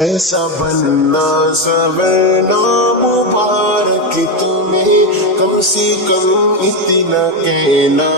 ایسا بننا سورنا مبارک تمہیں، کم سے کم اتنا کہنا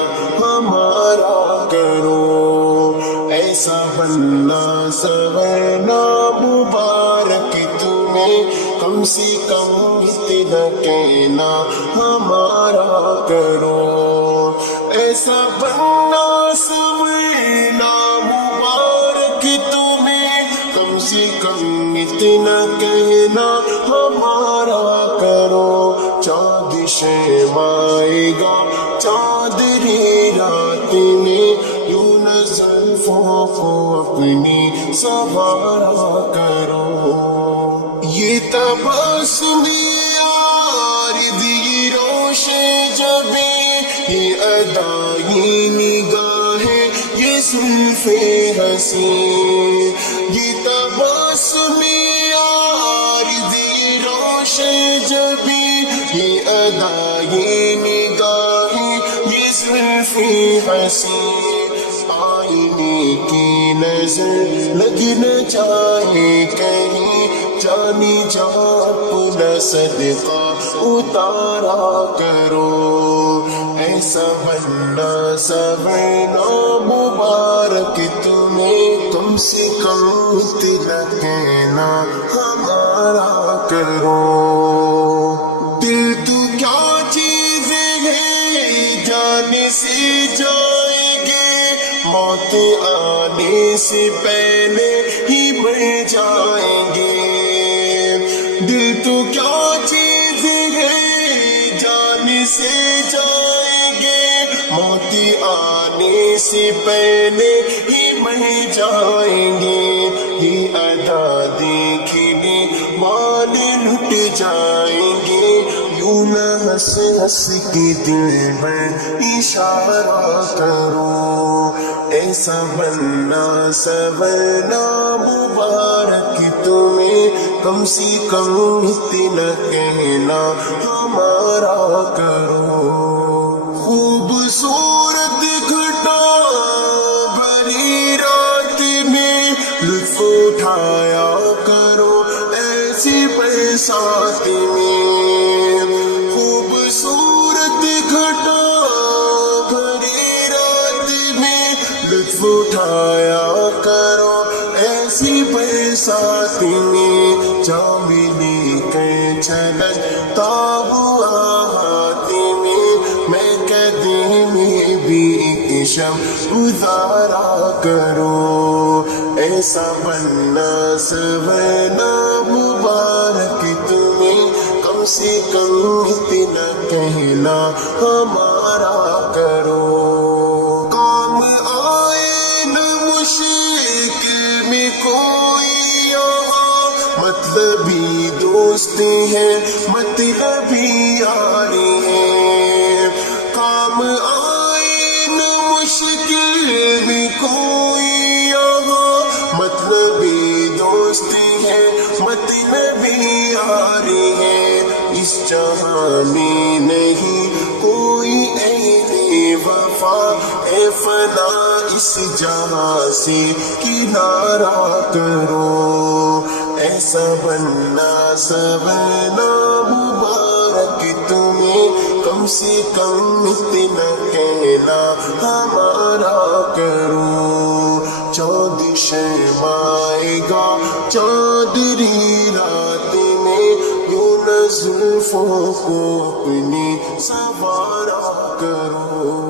ہمارا کرو۔ ایسا بننا سورنا مبارک تمہیں، کم سے کم اتنا کہنا ہمارا کرو۔ ایسا بننا سورنا مبارک تمہیں، کم سے کم اتنا کہنا ہمارا کرو۔ چاند شمائے گا چادری رات میں، یوں نہ زلفوں کو اپنی سوارا کرو۔ یہ تبسم عارض، یہ روشن جبیں، یہ ادائی نگاہیں، یہ زلف حسین، یہ تبسم عارض، یہ روشن جبیں، یہ ادائی نگاہیں، یہ زلف حسین۔ آئینے کی نظر لگ نہ جائے کہیں، جانی جا اپنا صدقہ اتارا کرو۔ ایسا بننا سورنا مبارک تمہیں، کم سے کم اتنا کہنا ہمارا کرو۔ دل تو کیا چیز ہے، جانے سے جائیں گے، موت آنے سے پہلے ہی مر جائیں گے۔ دل تو کیا چیز ہے، جانے سے جائیں گے، موت آنے سے پہلے ہی مر جائیں گے۔ یہ ادا دیکھنے والے لٹ جائیں گے، یوں نہ ہنس ہنس کے دل میں اشارہ کرو۔ ایسا بننا سورنا مبارک تمہیں، کم سے کم اتنا کہنا ہمارا کرو۔ خوبصورت گھٹا بھری رات میں لطف اٹھایا کرو ایسی برسات میں۔ خوبصورت گھٹا بھری رات میں لطف اٹھایا کرو ایسی برسات میں۔ جامنی کے چھلکتا ہوا ہاتھ میں قدے میں بھی ایک شب گزارا کرو۔ ایسا بننا سورنا مبارک تمہیں، کم سے کم اتنا کہنا ہمارا کرو۔ کام آئے نہ مشکل میں کوئی یہاں، مطلبی دوست ہیں مطلبی یاری ہیں۔ کام آئے نہ مشکل میں کوئی یہاں، مطلبی دوست ہیں مطلبی یاری ہیں۔ اس جہاں میں نہیں کوئی اہل وفا، اے فنا اس جہاں سے کنارہ کرو۔ ایسا بننا سورنا مبارک تمہیں، کم سے کم اتنا کہنا ہمارا کرو۔ چاند شرمائے گا چادری رات میں، یوں نہ زلفوں کو اپنی سوارا کرو۔